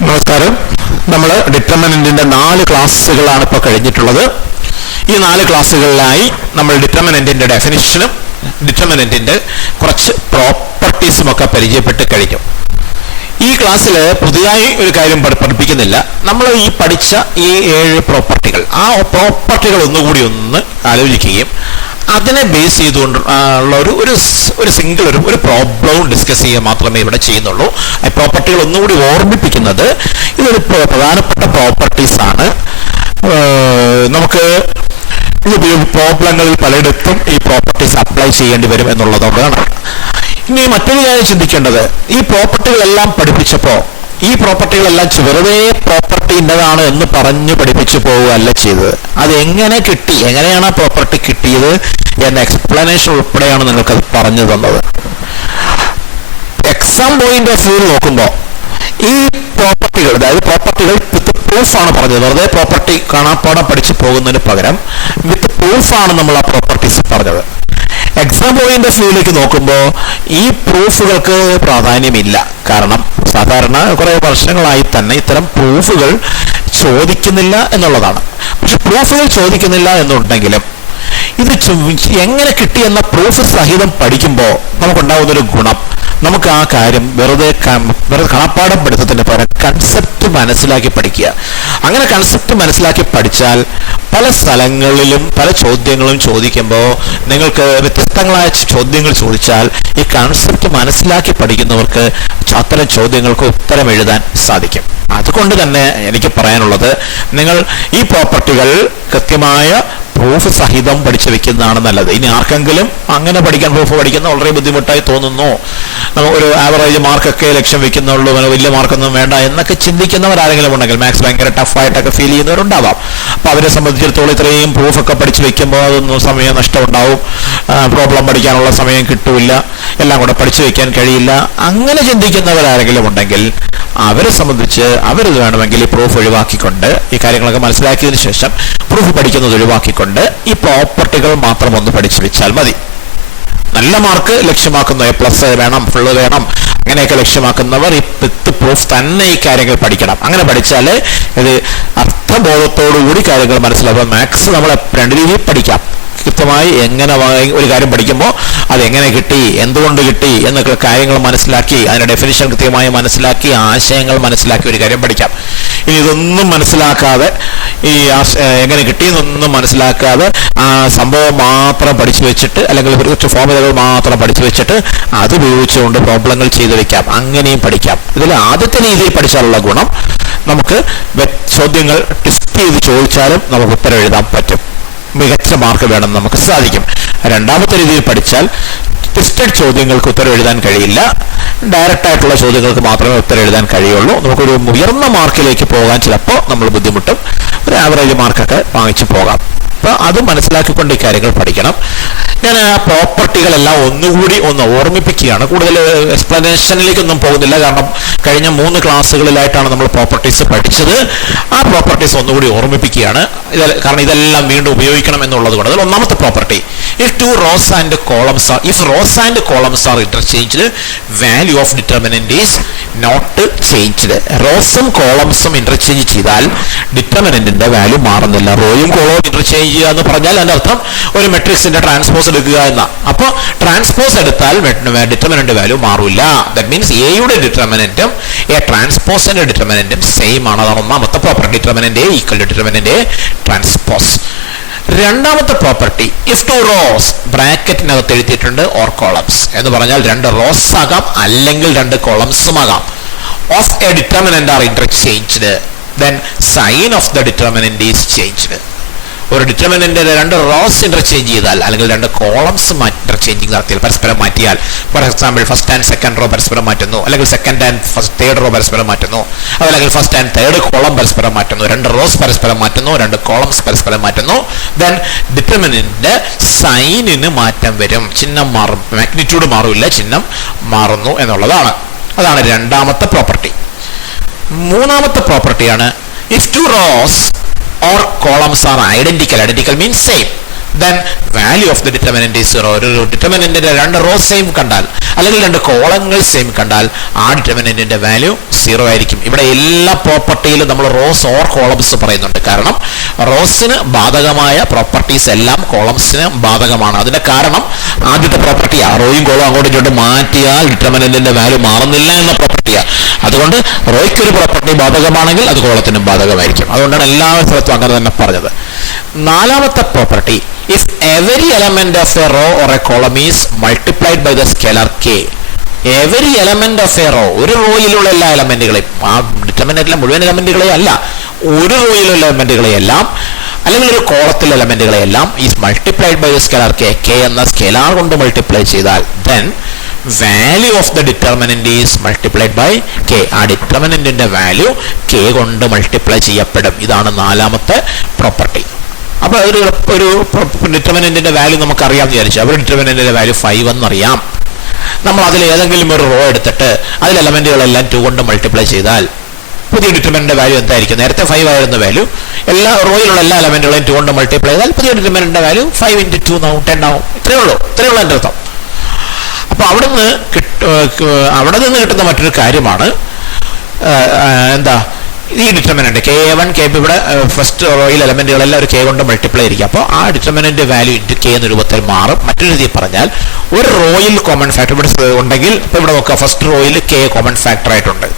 നമസ്കാരം. നമ്മൾ ഡിറ്റർമിനന്റിന്റെ 4 ക്ലാസ്സുകളാണ് ഇപ്പോൾ കഴിഞ്ഞിട്ടുള്ളത്. ഈ 4 ക്ലാസ്സുകളിലായി നമ്മൾ ഡിറ്റർമിനന്റിന്റെ ഡെഫിനിഷനും ഡിറ്റർമിനന്റിന്റെ കുറച്ച് പ്രോപ്പർട്ടീസും ഒക്കെ പരിചയപ്പെട്ട് കഴിഞ്ഞു. ഈ ക്ലാസ്സിൽ പുതിയതായി ഒരു കാര്യം പഠിപ്പിക്കുന്നില്ല. നമ്മൾ ഈ പഠിച്ച ഈ 7 പ്രോപ്പർട്ടികൾ, ആ പ്രോപ്പർട്ടികൾ ഒന്നുകൂടി ഒന്ന് ആലോചിക്കുകയും അതിനെ ബേസ് ചെയ്തുകൊണ്ട് ഉള്ള ഒരു സിംഗിൾ ഒരു പ്രോബ്ലവും ഡിസ്കസ് ചെയ്യുക മാത്രമേ ഇവിടെ ചെയ്യുന്നുള്ളൂ. ആ പ്രോപ്പർട്ടികൾ ഒന്നുകൂടി ഓർമ്മിപ്പിക്കുന്നത് ഇതൊരു പ്രധാനപ്പെട്ട പ്രോപ്പർട്ടീസാണ്. നമുക്ക് ഇത് പ്രോബ്ലങ്ങളിൽ പലയിടത്തും ഈ പ്രോപ്പർട്ടീസ് അപ്ലൈ ചെയ്യേണ്ടി വരും എന്നുള്ളതുകൊണ്ടാണ്. ഇനി മറ്റൊരു കാര്യം ചിന്തിക്കേണ്ടത്, ഈ പ്രോപ്പർട്ടികളെല്ലാം പഠിപ്പിച്ചപ്പോൾ ഈ പ്രോപ്പർട്ടികളെല്ലാം വെറുതെ പ്രോപ്പർട്ടി ഇന്നതാണ് എന്ന് പറഞ്ഞ് പഠിപ്പിച്ചു പോവുകയല്ല ചെയ്തത്. അത് എങ്ങനെ കിട്ടി, എങ്ങനെയാണ് ആ പ്രോപ്പർട്ടി കിട്ടിയത് എന്ന എക്സ്പ്ലനേഷൻ ഉൾപ്പെടെയാണ് നിങ്ങൾക്കത് പറഞ്ഞു തന്നത്. എക്സാം പോയിന്റ് ഓഫ് വ്യൂ നോക്കുമ്പോൾ ഈ പ്രോപ്പർട്ടികൾ, അതായത് പ്രോപ്പർട്ടികൾ വിത്ത് പ്രൂഫാണ് പറഞ്ഞത്. വെറുതെ പ്രോപ്പർട്ടി കാണാപ്പാടം പഠിച്ചു പോകുന്നതിന് പകരം വിത്ത് പ്രൂഫാണ് നമ്മൾ ആ പ്രോപ്പർട്ടീസ് പറഞ്ഞത്. എക്സാം പോയിന്റ് ഓഫ് വ്യൂയിലേക്ക് നോക്കുമ്പോൾ ഈ പ്രൂഫുകൾക്ക് പ്രാധാന്യമില്ല. കാരണം സാധാരണ കുറെ വർഷങ്ങളായി തന്നെ ഇത്തരം പ്രൂഫുകൾ ചോദിക്കുന്നില്ല എന്നുള്ളതാണ്. പക്ഷെ പ്രൂഫുകൾ ചോദിക്കുന്നില്ല എന്നുണ്ടെങ്കിലും ഇത് എങ്ങനെ കിട്ടിയെന്ന പ്രൂഫ് സഹിതം പഠിക്കുമ്പോൾ നമുക്കുണ്ടാകുന്നൊരു ഗുണം, നമുക്ക് ആ കാര്യം വെറുതെ കാണാപ്പാടം പഠിത്തത്തിന് പകരം കൺസെപ്റ്റ് മനസ്സിലാക്കി പഠിക്കുക. അങ്ങനെ കൺസെപ്റ്റ് മനസ്സിലാക്കി പഠിച്ചാൽ പല സ്ഥലങ്ങളിലും പല ചോദ്യങ്ങളും ചോദിക്കുമ്പോൾ നിങ്ങൾക്ക് വ്യത്യസ്തങ്ങളായ ചോദ്യങ്ങൾ ചോദിച്ചാൽ ഈ കൺസെപ്റ്റ് മനസ്സിലാക്കി പഠിക്കുന്നവർക്ക് അത്തരം ചോദ്യങ്ങൾക്ക് ഉത്തരം എഴുതാൻ സാധിക്കും. അതുകൊണ്ട് തന്നെ എനിക്ക് പറയാനുള്ളത്, നിങ്ങൾ ഈ പ്രോപ്പർട്ടികൾ കൃത്യമായ പ്രൂഫ് സഹിതം പഠിച്ചു വെക്കുന്നതാണ് നല്ലത്. ഇനി ആർക്കെങ്കിലും അങ്ങനെ പഠിക്കാൻ പ്രൂഫ് പഠിക്കുന്ന വളരെ ബുദ്ധിമുട്ടായി തോന്നുന്നു, ഒരു ആവറേജ് മാർക്കൊക്കെ ലക്ഷ്യം വെക്കുന്നുള്ളൂ, വലിയ മാർക്കൊന്നും വേണ്ട എന്നൊക്കെ ചിന്തിക്കുന്നവരാരെങ്കിലും ഉണ്ടെങ്കിൽ, മാത്സ് ഭയങ്കര ടഫായിട്ടൊക്കെ ഫീൽ ചെയ്യുന്നവരുണ്ടാവാം. അപ്പോൾ അവരെ സംബന്ധിച്ചിടത്തോളം ഇത്രയും പ്രൂഫൊക്കെ പഠിച്ചു വെക്കുമ്പോൾ അതൊന്നും സമയം നഷ്ടമുണ്ടാവും, പ്രോബ്ലം പഠിക്കാനുള്ള സമയം കിട്ടൂല, എല്ലാം കൂടെ പഠിച്ചു വെക്കാൻ കഴിയില്ല. അങ്ങനെ ചിന്തിക്കുന്നവരാരെങ്കിലും ഉണ്ടെങ്കിൽ അവരെ സംബന്ധിച്ച് അവരിത് വേണമെങ്കിൽ ഈ പ്രൂഫ് ഒഴിവാക്കിക്കൊണ്ട്, ഈ കാര്യങ്ങളൊക്കെ മനസ്സിലാക്കിയതിനു ശേഷം പ്രൂഫ് പഠിക്കുന്നത് ഒഴിവാക്കിക്കൊണ്ട് ഈ പ്രോപ്പർട്ടികൾ മാത്രം ഒന്ന് പഠിച്ചു വെച്ചാൽ മതി. നല്ല മാർക്ക് ലക്ഷ്യമാക്കുന്ന, A+ വേണം, ഫുള്ള് വേണം, അങ്ങനെയൊക്കെ ലക്ഷ്യമാക്കുന്നവർ ഈ വിത്ത് പ്രൂഫ് തന്നെ ഈ കാര്യങ്ങൾ പഠിക്കണം. അങ്ങനെ പഠിച്ചാൽ ഇത് അർത്ഥബോധത്തോടുകൂടി കാര്യങ്ങൾ മനസ്സിലാവും. മാത്സ് നമ്മൾ 2 രീതിയിൽ പഠിക്കാം. കൃത്യമായി എങ്ങനെ ഒരു കാര്യം പഠിക്കുമ്പോൾ അതെങ്ങനെ കിട്ടി, എന്തുകൊണ്ട് കിട്ടി എന്നൊക്കെ കാര്യങ്ങൾ മനസ്സിലാക്കി, അതിൻ്റെ ഡെഫിനിഷൻ കൃത്യമായി മനസ്സിലാക്കി, ആശയങ്ങൾ മനസ്സിലാക്കി ഒരു കാര്യം പഠിക്കാം. ഇനി ഇതൊന്നും മനസ്സിലാക്കാതെ, ഈ എങ്ങനെ കിട്ടിയെന്നൊന്നും മനസ്സിലാക്കാതെ ആ സംഭവം മാത്രം പഠിച്ചു വെച്ചിട്ട്, അല്ലെങ്കിൽ കുറച്ച് ഫോർമുലകൾ മാത്രം പഠിച്ചു വെച്ചിട്ട് അത് ഉപയോഗിച്ചുകൊണ്ട് പ്രോബ്ലങ്ങൾ ചെയ്ത് വെക്കാം. അങ്ങനെയും പഠിക്കാം. ഇതിൽ ആദ്യത്തെ രീതിയിൽ പഠിച്ചാലുള്ള ഗുണം, നമുക്ക് ചോദ്യങ്ങൾ ടെസ്റ്റ് ചെയ്ത് ചോദിച്ചാലും നമുക്ക് ഉത്തരം എഴുതാൻ പറ്റും, മികച്ച മാർക്ക് വേണം നമുക്ക് സാധിക്കും. രണ്ടാമത്തെ രീതിയിൽ പഠിച്ചാൽ ടെസ്റ്റഡ് ചോദ്യങ്ങൾക്ക് ഉത്തരം എഴുതാൻ കഴിയില്ല, ഡയറക്റ്റ് ആയിട്ടുള്ള ചോദ്യങ്ങൾക്ക് മാത്രമേ ഉത്തരം എഴുതാൻ കഴിയുള്ളൂ. നമുക്കൊരു ഉയർന്ന മാർക്കിലേക്ക് പോകാൻ ചിലപ്പോൾ നമ്മൾ ബുദ്ധിമുട്ടും, ഒരു ആവറേജ് മാർക്കൊക്കെ വാങ്ങിച്ചു പോകാം. അപ്പോൾ അത് മനസ്സിലാക്കിക്കൊണ്ട് ഈ കാര്യങ്ങൾ പഠിക്കണം. ഞാൻ ആ പ്രോപ്പർട്ടികളെല്ലാം ഒന്നുകൂടി ഒന്ന് ഓർമ്മിപ്പിക്കുകയാണ്. കൂടുതൽ എക്സ്പ്ലനേഷനിലേക്കൊന്നും പോകുന്നില്ല, കാരണം കഴിഞ്ഞ 3 ക്ലാസ്സുകളിലായിട്ടാണ് നമ്മൾ പ്രോപ്പർട്ടീസ് പഠിച്ചത്. ആ പ്രോപ്പർട്ടീസ് ഒന്നുകൂടി ഓർമ്മിപ്പിക്കുകയാണ്, കാരണം ഇതെല്ലാം വീണ്ടും ഉപയോഗിക്കണം എന്നുള്ളത് കൊണ്ട്. അതിൽ ഒന്നാമത്തെ property, if rows and columns are interchanged, value of determinant is not changed. റോസും കോളംസും ഇന്റർചേഞ്ച് ചെയ്താൽ ഡിറ്റർമിനന്റിന്റെ വാല്യൂ മാറുന്നില്ല. റോയും കോളവും ഇന്റർചേഞ്ച് ചെയ്യുക എന്ന് പറഞ്ഞാൽ അതിന്റെ അർത്ഥം ഒരു മെട്രിക്സിന്റെ ട്രാൻസ്പോസ് എടുക്കുക എന്ന. അപ്പോൾ ട്രാൻസ്പോസ് എടുത്താൽ ഡിറ്റർമിനന്റ് വാല്യൂ മാറില്ല. ദാറ്റ് മീൻസ് എയുടെ ഡിറ്റർമിനന്റും എ ട്രാൻസ്പോസിന്റെ ഡിറ്റർമിനന്റും സെയിം ആണ്. അതാണ് ഒന്നാമത്തെ property, determinant A equal to determinant A transpose. രണ്ടാമത്തെ പ്രോപ്പർട്ടി, if 2 rows ബ്രാക്കറ്റിനകത്ത് എഴുതിയിട്ടുണ്ട് ഓർ കോളംസ് എന്ന് പറഞ്ഞാൽ 2 റോസ് ആകാം അല്ലെങ്കിൽ 2 കോളംസും ആകാം, of a determinant are interchanged, then sign of the determinant is changed. ഒരു ഡിറ്റർമിനന്റിന്റെ 2 റോസ് ഇന്റർചേഞ്ച് ചെയ്താൽ, അല്ലെങ്കിൽ 2 കോളംസ് ഇന്റർചേഞ്ചിങ് നടത്തിയാൽ, പരസ്പരം മാറ്റിയാൽ, for example first and second row പരസ്പരം മാറ്റുന്നു, അല്ലെങ്കിൽ സെക്കൻഡ് ആൻഡ് തേർഡ് റോ പരസ്പരം മാറ്റുന്നു, അല്ലെങ്കിൽ ഫസ്റ്റ് ആൻഡ് തേർഡ് കോളം പരസ്പരം മാറ്റുന്നു, 2 റോസ് പരസ്പരം മാറ്റുന്നു, 2 കോളംസ് പരസ്പരം മാറ്റുന്നു, ദെൻ ഡിറ്റർമിനന്റിന്റെ സൈനിന് മാറ്റം വരും, ചിഹ്നം മാറും, മാഗ്നിറ്റ്യൂഡ് മാറില്ല, ചിഹ്നം മാറുന്നു എന്നുള്ളതാണ്. അതാണ് രണ്ടാമത്തെ പ്രോപ്പർട്ടി. മൂന്നാമത്തെ പ്രോപ്പർട്ടിയാണ്, if 2 rows or columns are identical means same, then value of the determinant is 0. ഒരു ഡിറ്റർമിനന്റിന്റെ രണ്ട് റോ സെയിം കണ്ടാൽ അല്ലെങ്കിൽ രണ്ട് കോളങ്ങൾ സെയിം കണ്ടാൽ ആ ഡിറ്റർമിനന്റിന്റെ വാല്യൂ 0 ആയിരിക്കും. ഇവിടെ എല്ലാ പ്രോപ്പർട്ടിയിലും നമ്മൾ റോസ് ഓർ കോളംസ് പറയുന്നുണ്ട്. കാരണം റോസിന് ബാധകമായ പ്രോപ്പർട്ടീസ് എല്ലാം കോളംസിന് ബാധകമാണ്. അതിന്റെ കാരണം ആദ്യത്തെ പ്രോപ്പർട്ടിയാ, റോയും കോളം അങ്ങോട്ടും ഇങ്ങോട്ടും മാറ്റിയാൽ ഡിറ്റർമിനന്റിന്റെ വാല്യൂ മാറുന്നില്ല എന്ന പ്രോപ്പർട്ടിയാ. അതുകൊണ്ട് റോയ്ക്ക് ഒരു പ്രോപ്പർട്ടി ബാധകമാണെങ്കിൽ അത് കോളത്തിനും ബാധകമായിരിക്കും. അതുകൊണ്ടാണ് എല്ലാ സ്ഥലത്തും അങ്ങനെ തന്നെ പറഞ്ഞത്. നാലാമത്തെ property, if every element of a row or a column is multiplied by the scalar k. every element of a row, ഒരു റോയിലുള്ള എല്ലാ എലമെന്റുകളെയും, ആ ഡിറ്റർമിനന്റിലെ മുഴുവൻ എലമെന്റുകളെയും അല്ല, ഒരു റോയിലുള്ള എലമെന്റുകളെയെല്ലാം അല്ലെങ്കിൽ ഒരു കോളത്തിലെ എലമെന്റുകളെയെല്ലാം is multiplied by the scalar k. k എന്ന സ്കെലാർ കൊണ്ട് മൾട്ടിപ്ലൈ ചെയ്താൽ then value of the determinant is multiplied by k. ആ ഡിറ്റർമിനന്റിന്റെ വാല്യൂ k കൊണ്ട് മൾട്ടിപ്ലൈ ചെയ്യപ്പെടും. ഇതാണ് നാലാമത്തെ പ്രോപ്പർട്ടി. അപ്പോൾ ഒരു ഡിറ്റർമിനന്റിന്റെ വാല്യൂ നമുക്കറിയാം വിചാരിച്ചു. അവർ ഡിറ്റർമിനന്റിന്റെ വാല്യൂ 5 എന്നറിയാം. നമ്മൾ അതിൽ ഏതെങ്കിലും ഒരു റോ എടുത്തിട്ട് അതിൽ എലമെന്റുകളെല്ലാം 2 കൊണ്ട് മൾട്ടിപ്ലൈ ചെയ്താൽ പുതിയ ഡിറ്റർമിനന്റിന്റെ വാല്യൂ എന്തായിരിക്കും? നേരത്തെ 5 ആയിരുന്ന വാല്യൂ എല്ലാ റോയിലുള്ള എല്ലാ എലമെന്റുകളെയും 2 കൊണ്ട് മൾട്ടിപ്ലൈ ചെയ്താൽ പുതിയ ഡിറ്റർമിനന്റിന്റെ വാല്യൂ 5 × 2 ആവും, 10 ആവും. ഇത്രയേ ഉള്ളൂ എൻ്റെ അർത്ഥം. അപ്പൊ അവിടെ നിന്ന് കിട്ടുന്ന മറ്റൊരു കാര്യമാണ് എന്താ, ഈ ഡിറ്റർമിനന്റ് k1 k ഇവിടെ ഫസ്റ്റ് റോയിൽ എലമെന്റുകളെല്ലാം ഒരു k കൊണ്ട് മൾട്ടിപ്ലൈ ആയിരിക്കും. അപ്പോൾ ആ ഡിറ്റർമിനന്റ് വാല്യൂ ഇൻറ്റു k എന്ന രൂപത്തിൽ മാറും. മറ്റൊരു രീതിയിൽ പറഞ്ഞാൽ ഒരു റോയിൽ കോമൺ ഫാക്ടർ ഇവിടെ ഉണ്ടെങ്കിൽ, ഇപ്പോൾ ഇവിടെ നോക്കുക, ഫസ്റ്റ് റോയിൽ k കോമൺ ഫാക്ടർ ആയിട്ടുണ്ട്.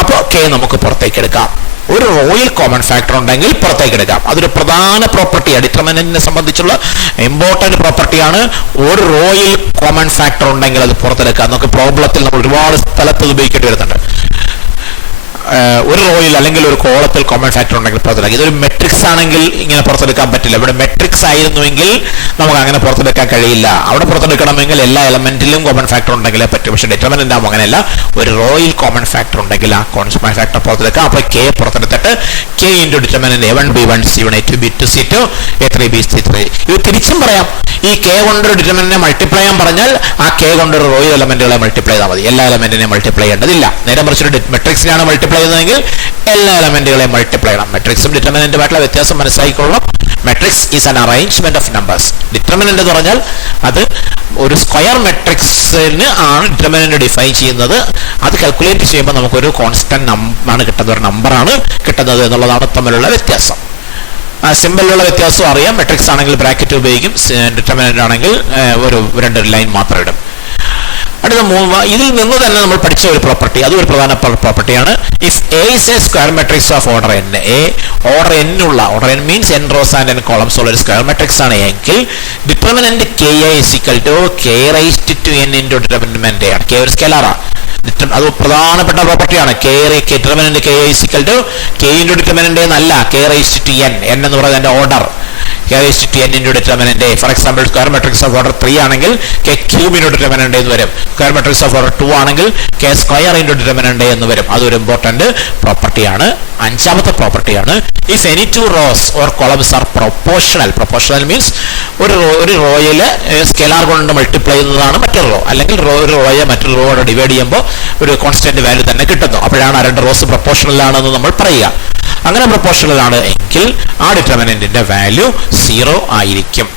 അപ്പോൾ k നമുക്ക് പുറത്തേക്ക് എടുക്കാം. ഒരു റോയിൽ കോമൺ ഫാക്ടർ ഉണ്ടെങ്കിൽ പുറത്തേക്ക് എടുക്കാം. അതൊരു പ്രധാന പ്രോപ്പർട്ടിയാണ്, ഡിറ്റർമിനന്റിനെ സംബന്ധിച്ചുള്ള ഇമ്പോർട്ടന്റ് പ്രോപ്പർട്ടിയാണ്. ഒരു റോയിൽ കോമൺ ഫാക്ടർ ഉണ്ടെങ്കിൽ അത് പുറത്തെടുക്കാം. നമുക്ക് പ്രോബ്ലത്തിൽ നമ്മൾ ഒരുപാട് സ്ഥലത്ത് ഉപയോഗിക്കേണ്ടി വരുന്നുണ്ട്. ഒരു റോയിൽ അല്ലെങ്കിൽ ഒരു കോളത്തിൽ കോമൺ ഫാക്ടർ ഉണ്ടെങ്കിൽ പുറത്തെടുക്കാം. ഇതൊരു മെട്രിക്സ് ആണെങ്കിൽ ഇങ്ങനെ പുറത്തെടുക്കാൻ പറ്റില്ല. ഇവിടെ മെട്രിക്സ് ആയിരുന്നുവെങ്കിൽ നമുക്ക് അങ്ങനെ പുറത്തെടുക്കാൻ കഴിയില്ല. അവിടെ പുറത്തെടുക്കണമെങ്കിൽ എല്ലാ എലമെന്റിലും കോമൺ ഫാക്ടർ ഉണ്ടെങ്കിലേ പറ്റും. പക്ഷേ ഡിറ്റർമിനന്റ് ആകുമ്പോൾ അങ്ങനെയല്ല. ഒരു റോയിൽ കോമൺ ഫാക്ടർ ഉണ്ടെങ്കിൽ ആ കോമൺ ഫാക്ടർ പുറത്തെടുക്കാം. അപ്പോൾ k പുറത്തെടുത്തിട്ട് k into determinant a1 b1 c1 a2 b2 c2 a3 b c3. ഇത് തിരിച്ചും പറയാം. ഈ k കൊണ്ടൊരു ഡിറ്റർമിനന്റിനെ മൾട്ടിപ്ലൈ ചെയ്യാൻ പറഞ്ഞാൽ ആ k കൊണ്ടൊരു റോയിൽ എലമെന്റുകളെ മൾട്ടിപ്ലൈ ചെയ്താൽ മതി. എല്ലാ എലമെന്റിനെയും മൾട്ടിപ്ലൈ ചെയ്യേണ്ടതില്ല. നേരെ മറിച്ചൊരു മെട്രിക്സിനാണ് മൾട്ടിപ്ലൈ ചെയ്യുന്നതെങ്കിൽ എല്ലാ എലമെന്റുകളെയും മൾട്ടിപ്ലൈ ചെയ്യണം. മെട്രിക്സും ഡിറ്റർമിനന്റുമായിട്ടുള്ള വ്യത്യാസം മനസ്സിലാക്കിക്കൊള്ളണം. Matrix is an arrangement of numbers. Determinant എന്ന് പറഞ്ഞാൽ അത് ഒരു സ്ക്വയർ മെട്രിക്സിന് ആണ് ഡിറ്റർമിനന്റ് ഡിഫൈൻ ചെയ്യുന്നത്. അത് കാൽക്കുലേറ്റ് ചെയ്യുമ്പോൾ നമുക്കൊരു കോൺസ്റ്റന്റ് ആണ് കിട്ടുന്നത്, ഒരു നമ്പറാണ് കിട്ടുന്നത് എന്നുള്ളതാണ് തമ്മിലുള്ള വ്യത്യാസം. സിമ്പിളിലുള്ള വ്യത്യാസം അറിയാം. മെട്രിക്സ് ആണെങ്കിൽ ബ്രാക്കറ്റ് ഉപയോഗിക്കും, ഡിറ്റർമിനന്റ് ആണെങ്കിൽ ഒരു 2 ലൈൻ മാത്രം ഇടും. അടുത്ത ഇതിൽ നിന്ന് തന്നെ നമ്മൾ പഠിച്ച ഒരു പ്രോപ്പർട്ടി, അതും ഒരു പ്രധാനപ്പെട്ട പ്രോപ്പർട്ടിയാണ്. If A is A square matrix of order n, A order n ഉള്ള, order n means n rose and n columns ഉള്ള ഒരു സ്ക്വയർ മെട്രിക്സ് ആണ് എങ്കിൽ determinant ki is equal to k raised to n into determinant ആണ്. k ഒരു സ്കെലാറാണ്. അത് പ്രധാനപ്പെട്ട പ്രോപ്പർട്ടിയാണ്. Determinant ki is equal to k into determinant എന്നല്ല, k raised to n. n എന്ന് പറയുന്നത് എൻ്റെ order. k raised to n into determinant. For example square matrix of order 3 ആണെങ്കിൽ k ക്യൂബ് into ഡിറ്റർമിനന്റ് എന്ന് വരും. സ്ക്വയർ മെട്രിക്സ് ഓഫ് ഓർഡർ 2 ആണെങ്കിൽ k square into determinant എന്ന് വരും. അതൊരു ഇമ്പോർട്ടന്റ് പ്രോപ്പർട്ടിയാണ്. അഞ്ചാമത്തെ പ്രോപ്പർട്ടിയാണ് if any 2 rose or columns R proportional. Proportional means ഒരു റോയില് സ്കെലാർ കൊണ്ട് മൾട്ടിപ്ലൈ ചെയ്യുന്നതാണ് മറ്റൊരു റോ, അല്ലെങ്കിൽ ഒരു റോയെ മറ്റൊരു റോയോടെ ഡിവൈഡ് ചെയ്യുമ്പോൾ ഒരു കോൺസ്റ്റന്റ് വാല്യൂ തന്നെ കിട്ടുന്നു. അപ്പോഴാണ് ആ 2 റോസ് പ്രൊപ്പോർഷണൽ ആണെന്ന് നമ്മൾ പറയുക. അങ്ങനെ പ്രൊപ്പോർഷണൽ ആണ് എങ്കിൽ ആ ഡിറ്റർമിനന്റിന്റെ വാല്യൂ 0 ആയിരിക്കും.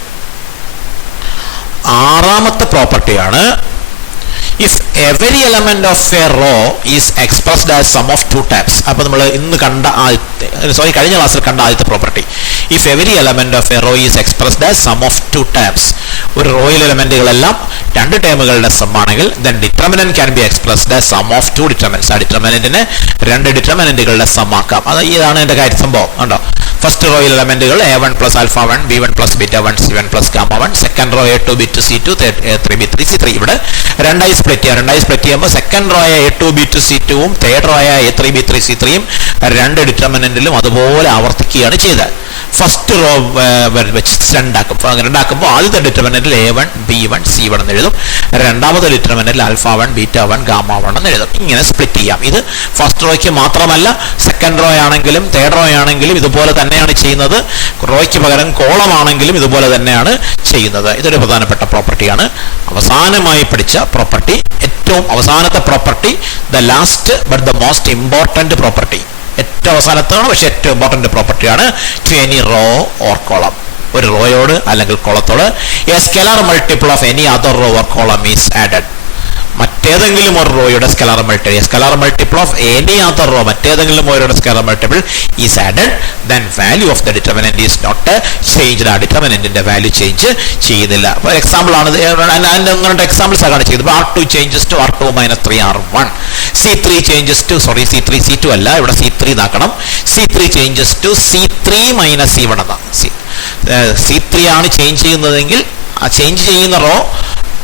ആറാമത്തെ പ്രോപ്പർട്ടിയാണ് if every element of a row is expressed as sum of 2 types. അപ്പോൾ നമ്മൾ ഇന്ന് കണ്ട കഴിഞ്ഞ ക്ലാസ്സിൽ കണ്ട ആദ്യത്തെ property, if every element of a row is expressed as sum of 2 types. ഒരു റോയിൽ എലമെന്റുകളെല്ലാം 2 ടേമുകളുടെ സം ആണെങ്കിൽ then determinant can be expressed as sum of 2 determinants. ആ ഡിറ്റർമിനന്റിനെ 2 ഡിറ്റർമിനന്റുകളുടെ സം ആക്കാം. ഇതാണ് എൻ്റെ കാര്യം സംഭവം. കണ്ടോ, ഫസ്റ്റ് റോയിൽ എലമെന്റുകൾ a1 plus α1 b1 plus β1 c1 plus γ1. Second row a2 b2 c2 a3 b3 c3. ഇവിടെ രണ്ടായി സ്പ്ലിറ്റ് ചെയ്യുമ്പോൾ സെക്കൻഡ് റോ a2 b2 c2ഉം തേർഡ് റോ a3 b3 c3യും 2 ഡിറ്റർമിനന്റിലും അതുപോലെ ആവർത്തിക്കുകയാണ് ചെയ്തത്. ഫസ്റ്റ് റോ വെച്ച് രണ്ടാക്കുമ്പോൾ ആദ്യത്തെ ഡിറ്റർമിനന്റിൽ a1 b1 c1 എന്ന് എഴുതും. രണ്ടാമത്തെ ഡിറ്റർമിനന്റിൽ α1 β1 γ1 എന്ന് എഴുതും. ഇങ്ങനെ സ്പ്ലിറ്റ് ചെയ്യാം. ഇത് ഫസ്റ്റ് റോയ്ക്ക് മാത്രമല്ല, സെക്കൻഡ് റോ ആണെങ്കിലും തേർഡ് റോ ആണെങ്കിലും ഇതുപോലെ തന്നെയാണ് ചെയ്യുന്നത്. റോയ്ക്ക് പകരം കോളം ആണെങ്കിലും ഇതുപോലെ തന്നെയാണ് ചെയ്യുന്നത്. ഇതൊരു പ്രധാനപ്പെട്ട പ്രോപ്പർട്ടിയാണ്. അവസാനമായി പഠിച്ച പ്രോപ്പർട്ടി, ഏറ്റവും അവസാനത്തെ property, the last but the most important property. ഏറ്റവും അവസാനത്താണ് പക്ഷെ ഏറ്റവും ഇമ്പോർട്ടന്റ് പ്രോപ്പർട്ടിയാണ് to any row or column. ഒരു റോയോട് അല്ലെങ്കിൽ കോളത്തോട് a scalar multiple of any other row or column is added. മറ്റേതെങ്കിലും ഒരു റോയുടെ scalar multiple of any other row, മറ്റേതെങ്കിലും ഒരു scalar multiple is added, then value of the determinant is not changed. ആ ഡിറ്റർമിനന്റിന്റെ വാല്യൂ ചേഞ്ച് ചെയ്യുന്നില്ല. Example ആണ്, അതിന്റെ എക്സാമ്പിൾസ് ആണ് ചെയ്തത്. R2 changes to R2 - 3R1, C3 changes to C2 അല്ല, ഇവിടെ C3 നാക്കണം. C3 changes to C3 - C1 എന്നാ. C3 ആണ് ചേഞ്ച് ചെയ്യുന്നതെങ്കിൽ ആ ചേഞ്ച് ചെയ്യുന്ന റോ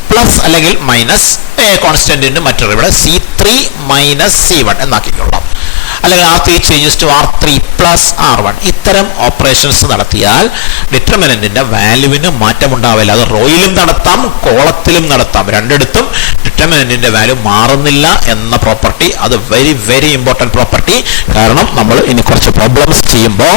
പ്ലസ് അല്ലെങ്കിൽ മൈനസ് കോൺസ്റ്റന്റിന്റെ മറ്റൊരു ഇവിടെ C3 - C1 എന്നാക്കിക്കൊള്ളാം. അല്ലെങ്കിൽ R3 changes to R3 + R1. ഇത്തരം ഓപ്പറേഷൻസ് നടത്തിയാൽ ഡിറ്റർമിനന്റിന്റെ വാല്യൂവിന് മാറ്റമുണ്ടാവില്ല. അത് റോയിലും നടത്താം, കോളത്തിലും നടത്താം, രണ്ടിടത്തും ഡിറ്റർമിനന്റിന്റെ വാല്യൂ മാറുന്നില്ല എന്ന പ്രോപ്പർട്ടി, അത് വെരി വെരി ഇമ്പോർട്ടൻറ്റ് പ്രോപ്പർട്ടി. കാരണം നമ്മൾ ഇനി കുറച്ച് പ്രോബ്ലംസ് ചെയ്യുമ്പോൾ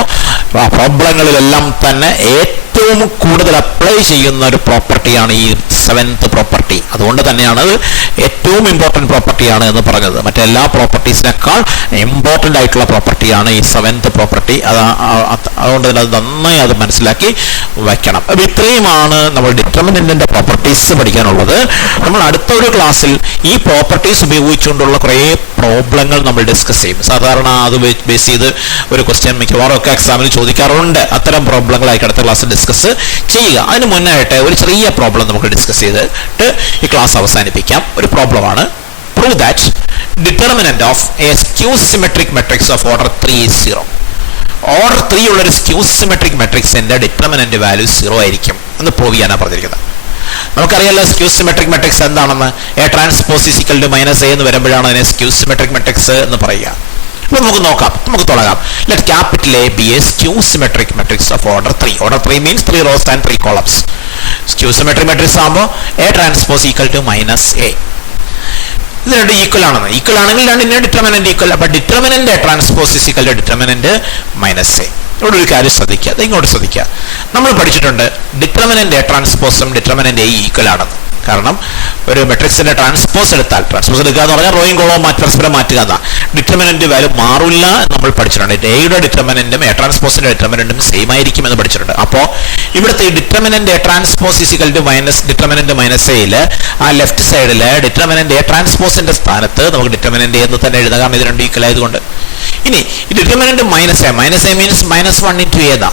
ആ പ്രോബ്ലങ്ങളിലെല്ലാം തന്നെ ഏറ്റവും കൂടുതൽ അപ്ലൈ ചെയ്യുന്ന ഒരു പ്രോപ്പർട്ടിയാണ് ഈ 7th പ്രോപ്പർട്ടി. അതുകൊണ്ട് തന്നെയാണ് അത് ഏറ്റവും ഇമ്പോർട്ടൻറ്റ് പ്രോപ്പർട്ടിയാണ് എന്ന് പറഞ്ഞത്. മറ്റെല്ലാ പ്രോപ്പർട്ടീസിനേക്കാൾ ഇമ്പോർട്ടൻ്റ് ആയിട്ടുള്ള പ്രോപ്പർട്ടിയാണ് ഈ 7th പ്രോപ്പർട്ടി. അതുകൊണ്ട് തന്നെ അത് നന്നായി അത് മനസ്സിലാക്കി വയ്ക്കണം. അപ്പോൾ ഇത്രയുമാണ് നമ്മൾ ഡിറ്റർമിനന്റിന്റെ പ്രോപ്പർട്ടീസ് പഠിക്കാനുള്ളത്. നമ്മൾ അടുത്തൊരു ക്ലാസ്സിൽ ഈ പ്രോപ്പർട്ടീസ് ഉപയോഗിച്ചുകൊണ്ടുള്ള കുറേ പ്രോബ്ലങ്ങൾ നമ്മൾ ഡിസ്കസ് ചെയ്യും. സാധാരണ അത് ബേസ് ചെയ്ത് ഒരു ക്വസ്റ്റ്യൻ മിക്കവാറും ഒക്കെ എക്സാമിന് ചോദിക്കാറുണ്ട്. അത്തരം പ്രോബ്ലങ്ങളായിട്ട് അടുത്ത ക്ലാസ്സിൽ ഡിസ്കസ് ചെയ്യുക. അതിന് മുന്നായിട്ട് ഒരു ചെറിയ പ്രോബ്ലം നമുക്ക് ഡിസ്കസ് ചെയ്തിട്ട് ഈ ക്ലാസ് അവസാനിപ്പിക്കാം. ഒരു പ്രോബ്ലമാണ്, prove that determinant of a skew symmetric matrix of order 3 is 0. Order 3 ഉള്ളൊരു സ്ക്യൂ സിമെട്രിക് മെട്രിക്സിന്റെ ഡിറ്റർമിനന്റ് വാല്യൂ 0 ആയിരിക്കും എന്ന് പ്രൂവ് ചെയ്യാനാണ് പറഞ്ഞിരിക്കുന്നത്. നമുക്കറിയാലോ സ്ക്യൂ സിമെട്രിക് മെട്രിക്സ് എന്താണെന്ന്. A transpose equal to -a എന്ന് വരുമ്പോഴാണ് അതിനെ സ്ക്യൂ സിമെട്രിക് മെട്രിക്സ് എന്ന് പറയുക. അപ്പോൾ നമുക്ക് നോക്കാം, നമുക്ക് തുടങ്ങാം. Let capital A be a skew symmetric matrix of order 3. Order 3 means 3 rows and 3 columns. Skew symmetric matrix ആകുമ്പോൾ A transpose equal to -a. ഇത് രണ്ട് ഈക്വൽ ആണെന്ന്. ഈക്വൽ ആണെങ്കിൽ രണ്ടിന്റെ ഡിറ്റർമിനന്റ് ഈക്വൽ. അപ്പൊ determinant A transpose is equal to determinant -a. ഇവിടെ ഒരു കാര്യം ശ്രദ്ധിക്കുക, അത് ഇങ്ങോട്ട് ശ്രദ്ധിക്കുക. നമ്മൾ പഠിച്ചിട്ടുണ്ട് ഡിറ്റർമിനന്റ് A ട്രാൻസ്പോസും ഡിറ്റർമിനന്റ് A ഈക്വൽ ആണെന്ന്. കാരണം ഒരു മെട്രിക്സിന്റെ ട്രാൻസ്പോസ് എടുക്കുക എന്ന് പറഞ്ഞാൽ റോയും കോളവും പരസ്പരം മാറ്റുക എന്നാ. ഡിറ്റർമിനന്റ് വാല്യൂ മാറില്ല എന്ന് നമ്മൾ പഠിച്ചിട്ടുണ്ട്. എയുടെ ഡിറ്റർമിനന്റും എ ട്രാൻസ്പോസിന്റെ ഡിറ്റർമിനന്റും സെയിം ആയിരിക്കും എന്ന് പഠിച്ചിട്ടുണ്ട്. അപ്പോൾ ഇവിടുത്തെ determinant A transpose equal to determinant -a ആ ലെഫ്റ്റ് സൈഡില് ഡിറ്റർമിനന്റ് എ ട്രാൻസ്പോസിന്റെ സ്ഥാനത്ത് നമുക്ക് ഡിറ്റർമിനന്റ് എന്ന് തന്നെ എഴുതാം. കാരണം ഇത് രണ്ടും ഈക്വൽ ആയതുകൊണ്ട്. ഇനി determinant -a means -1 into a എന്നാ.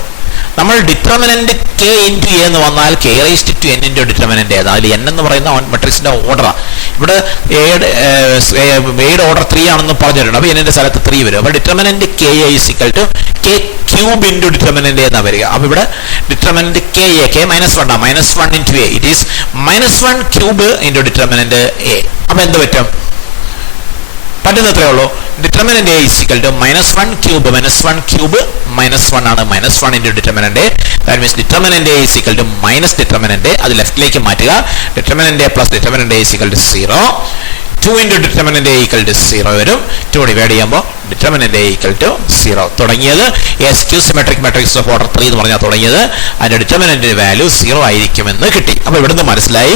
നമ്മൾ ഡിറ്റർമിനന്റ് k into a എന്ന് വന്നാൽ k raised to n into determinant ഏതാ. അതിൽ n എന്ന് പറയുന്ന മെട്രിക്സിന്റെ ഓർഡറാണ്. ഇവിടെ എയുടെ ഓർഡർ 3 ആണെന്ന് പറഞ്ഞിട്ടുണ്ട്. അപ്പോൾ n-ന്റെ സ്ഥലത്ത് 3 വരും. അപ്പോൾ determinant k is equal to k cube into determinant എന്നാ വരിക. അപ്പോൾ ഇവിടെ determinant k -1 -1 into a. It is -1 cube into determinant a. അപ്പോൾ എന്ത് പറ്റും? പറ്റുന്നത്രേ ഉള്ളൂ. Determinant A is equal to -1 cube -1 ആണ് -1 into determinant A. That means determinant A is equal to minus determinant A. അത് ലെഫ്റ്റിലേക്ക് മാറ്റുക. Determinant A plus determinant A is equal to 0. 2 into determinant A equal to 0 വരും. 2 divide ചെയ്യുമ്പോൾ determinant A equal to 0. തുടങ്ങിയത് A skew symmetric matrix of order 3 എന്ന് പറഞ്ഞാൽ തുടങ്ങിയത് അതിന്റെ ഡിറ്റർമിനന്റ് വാല്യൂ 0 ആയിരിക്കുമെന്ന് കിട്ടി. അപ്പോൾ ഇവിടുന്ന് മനസ്സിലായി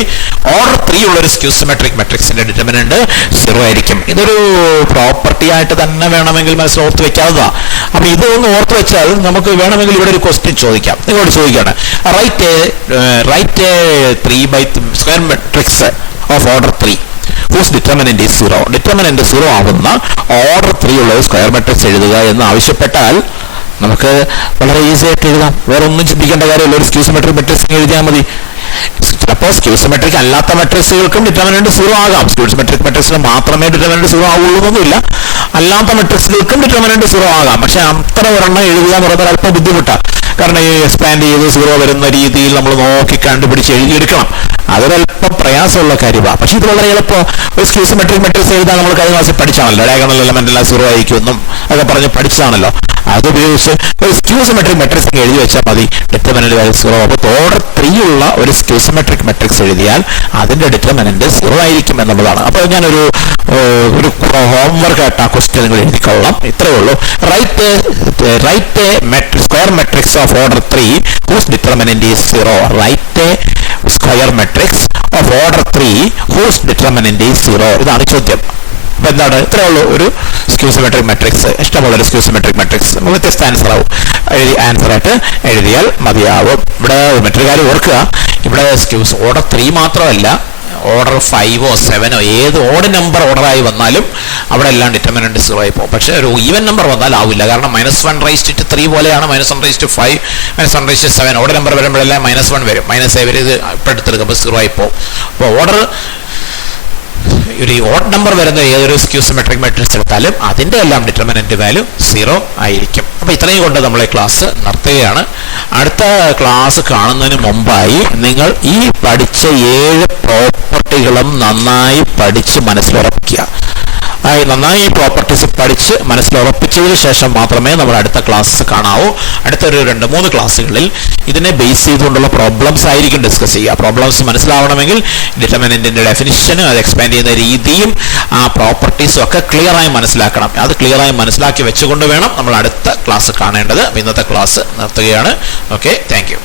ഓർഡർ 3 ഉള്ളൊരു സ്ക്യൂ സിമെട്രിക് മെട്രിക്സിന്റെ ഡിറ്റർമിനന്റ് 0 ആയിരിക്കും. ഇതൊരു പ്രോപ്പർട്ടി ആയിട്ട് തന്നെ വേണമെങ്കിൽ ഓർത്ത് വെക്കാവുന്നതാണ്. അപ്പോൾ ഇതൊന്ന് ഓർത്ത് വെച്ചാൽ നമുക്ക് വേണമെങ്കിൽ ഇവിടെ ഒരു ക്വസ്റ്റ്യൻ ചോദിക്കാം. നിങ്ങളോട് ചോദിക്കുകയാണ്, write 3/3 square matrix of order 3 whose determinant is 0. Determinant 0 ആവുന്ന ഓർഡർ 3 ഉള്ള സ്ക്വയർ മെട്രിക്സ് എഴുതുക എന്ന് ആവശ്യപ്പെട്ടാൽ നമുക്ക് വളരെ ഈസി ആയിട്ട് എഴുതാം. വേറെ ഒന്നും ചിന്തിക്കേണ്ട കാര്യമില്ല. ഒരു സ്ക്യൂ സിമെട്രിക് മെട്രിക്സ് എഴുതിയാൽ മതി. ചിലപ്പോൾ സ്ക്യൂ സിമെട്രിക് അല്ലാത്ത മെട്രിക്സുകൾക്കും ഡിറ്റർമിനന്റ് 0 ആകാം. സ്ക്യൂ സിമെട്രിക് മെട്രിക്സിന് മാത്രമേ ഡിറ്റർമിനന്റ് 0 ആവുള്ളൂന്നൊന്നുമില്ല. അല്ലാത്ത മെട്രിക്സുകൾക്കും ഡിറ്റർമിനന്റ് 0 ആകാം. പക്ഷെ അത്ര ഒരെണ്ണം എഴുതുക എന്ന് പറയുന്നത് അല്പം ബുദ്ധിമുട്ടാണ്. കാരണം ഈ എക്സ്പാൻഡ് ചെയ്ത് 0 വരുന്ന രീതിയിൽ നമ്മൾ നോക്കി കണ്ടുപിടിച്ച് എഴുതിയെടുക്കണം. അതൊരല്പം പ്രയാസമുള്ള കാര്യമാണ്. പക്ഷെ ഇത് വളരെ എളുപ്പം. ഒരു സ്ക്യൂ സിമെട്രിക് മെട്രിക്സ് എഴുതാൻ നമ്മൾ കഴിഞ്ഞ ക്ലാസ്സിൽ പഠിച്ചാണല്ലോ. ഡയഗണൽ എലമെന്റ് എല്ലാം 0 ആയിരിക്കും എന്നും ഒക്കെ പറഞ്ഞ് പഠിച്ചതാണല്ലോ. അതുപയോഗിച്ച് ഒരു സ്ക്യൂ സിമെട്രിക് മെട്രിക്സ് എഴുതി വെച്ചാൽ മതി. Determinant value 0. അപ്പോൾ ഓർഡർ 3 ഉള്ള ഒരു സ്ക്യൂ സിമെട്രിക് മെട്രിക്സ് എഴുതിയാൽ അതിന്റെ ഡിറ്റർമിനന്റ് 0 ആയിരിക്കും എന്നുള്ളതാണ്. അപ്പോൾ ഞാനൊരു ഹോംവർക്ക് ആയിട്ട് ആ ക്വസ്റ്റ്യനുകൾ എഴുതിക്കൊള്ളാം. ഇത്രയേ ഉള്ളൂ. Write square matrix of order 3 whose determinant is 0. Write a square matrix of order 3 whose determinant is 0. ഇതാണ് ചോദ്യം. അപ്പോൾ എന്താണ്, ഇത്രയേ ഉള്ളൂ ഒരു സ്ക്യൂ സിമെട്രിക് മാട്രിക്സ്. ഇഷ്ടമുള്ളൊരു സ്ക്യൂ സിമെട്രിക് മാട്രിക്സ് വ്യത്യസ്ത ആൻസർ ആവും, ആൻസറായിട്ട് എഴുതിയാൽ മതിയാവും. ഇവിടെ മറ്റൊരു കാര്യം ഓർക്കുക, ഇവിടെ സ്ക്യൂസ് ഓർഡർ 3 മാത്രമല്ല, ഓർഡർ 5ഓ 7ഓ ഏത് ഓഡ് നമ്പർ ഓർഡറായി വന്നാലും അവിടെ എല്ലാം ഡിറ്റർമിനന്റ് 0 ആയി പോകും. പക്ഷേ ഒരു ഈവൻ നമ്പർ വന്നാൽ ആവില്ല, കാരണം -1/3 പോലെയാണ് -1/5 -1/7 ഓഡ് നമ്പർ വരുമ്പോഴെല്ലാം -1 വരും, -7 ഇത് ഇപ്പോൾ എടുത്തെടുക്കുമ്പോൾ 0 ആയി പോകും. അപ്പോൾ ഓർഡർ ഒരു ഓഡ് നമ്പർ വരുന്ന ഏതൊരു സ്ക്യൂ സിമെട്രിക് മാട്രിക്സ് എടുത്താലും അതിൻ്റെ എല്ലാം ഡിറ്റർമിനന്റ് വാല്യൂ 0 ആയിരിക്കും. അപ്പോൾ ഇത്രയും കൊണ്ട് നമ്മൾ ഈ ക്ലാസ് നിർത്തുകയാണ്. അടുത്ത ക്ലാസ് കാണുന്നതിന് മുമ്പായി നിങ്ങൾ ഈ പഠിച്ച 7 പ്രോപ്പർട്ടികളും നന്നായി പഠിച്ച് മനസ്സിലുറപ്പിക്കുക. നന്നായി ഈ പ്രോപ്പർട്ടീസ് പഠിച്ച് മനസ്സിലുറപ്പിച്ചതിന് ശേഷം മാത്രമേ നമ്മൾ അടുത്ത ക്ലാസ് കാണാവൂ. അടുത്തൊരു 2-3 ക്ലാസ്സുകളിൽ ഇതിനെ ബേസ് ചെയ്തുകൊണ്ടുള്ള പ്രോബ്ലംസ് ആയിരിക്കും ഡിസ്കസ് ചെയ്യുക. പ്രോബ്ലംസ് മനസ്സിലാവണമെങ്കിൽ ഡിറ്റർമിനന്റിന്റെ ഡെഫിനിഷനും അത് എക്സ്പാൻഡ് ചെയ്യുന്ന രീതിയും ആ പ്രോപ്പർട്ടീസും ഒക്കെ ക്ലിയറായി മനസ്സിലാക്കണം. അത് ക്ലിയറായി മനസ്സിലാക്കി വെച്ചുകൊണ്ട് വേണം നമ്മൾ അടുത്ത ക്ലാസ് കാണേണ്ടത്. ഇന്നത്തെ ക്ലാസ് നിർത്തുകയാണ്. Okay, thank you.